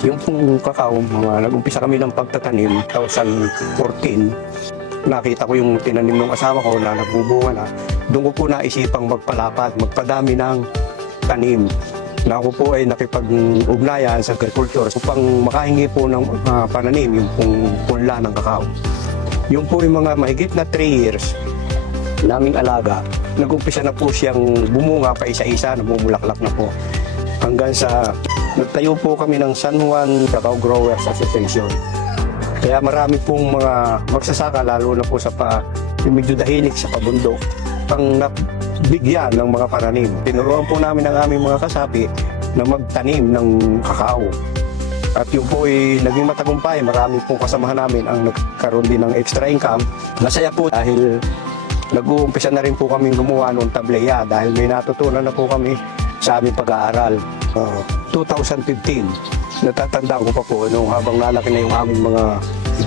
Yung pong kakao, nag-umpisa kami ng pagtatanim 2014. Nakita ko yung tinanim ng asawa ko na nagbubunga na. Doon ko po naisipang magpalapad, magpadami ng tanim. Na ako po ay nakipag-ugnayan sa agriculture upang makahingi po ng pananim, yung pong punla ng kakao. Yung po yung mga mahigit na 3 years naming alaga, nag-umpisa na po siyang bumunga pa isa-isa, namumulaklak na po. Hanggang sa nagtayo po kami ng San Juan Cacao Growers Association. Kaya marami pong mga magsasaka, lalo na po sa yung medyo dahilig sa pabundok, pang bigyan ng mga pananim. Tinuruan po namin ang aming mga kasapi na magtanim ng kakao. At yung po ay naging matagumpay. Marami pong kasamahan namin ang nagkaroon din ng extra income. Masaya po dahil nag-uumpisa na rin po kami gumawa ng tableya dahil may natutunan na po kami sa aming pag-aaral. 2015, natatandaan ko pa po nung habang lalaki na yung aming mga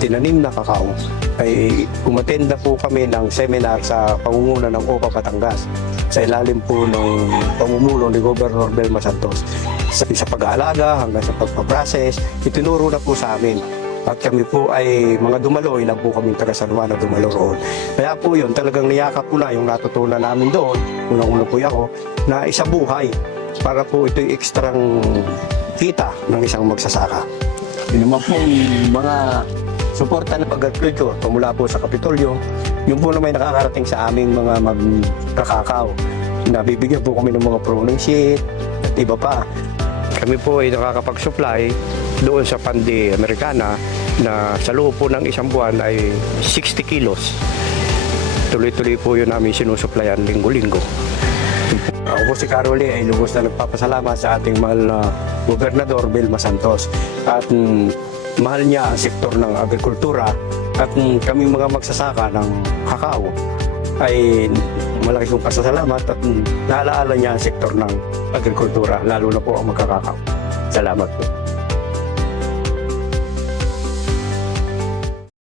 itinanim na kakao, ay umatenda po kami ng seminar sa pamumuno ng OPA Batangas sa ilalim po ng pamumuno ni Governor Belma Santos. Sa pag-aalaga hanggang sa pagpaprocess, itinuro na po sa amin. At kami po ay mga dumalo, ilang po kaming taga-San Juan na dumalo roon. Kaya po yun, talagang niyakap po na yung natutunan namin doon, unang-una po ako, na isa buhay para po ito'y ekstrang kita ng isang magsasaka. Yun naman po mga suporta ng pag-agriculture mula po sa Kapitolyo, yung po na may nakakarating sa aming mga magkakakaw. Nabibigyan po kami ng mga pruning sheet at iba pa. Kami po ay nakakapag-supply doon sa Pandi Americana na sa loob po ng isang buwan ay 60 kilos. Tuloy-tuloy po yun namin sinusupplyan linggo-linggo. Ako po si Caroli ay lubos na nagpapasalamat sa ating mahal na Gobernador Belma Santos at mahal niya ang sektor ng agrikultura at kami mga magsasaka ng kakao ay malaki kong pasasalamat at naalaala niya ang sektor ng agrikultura, lalo na po ang magkakakao. Salamat po.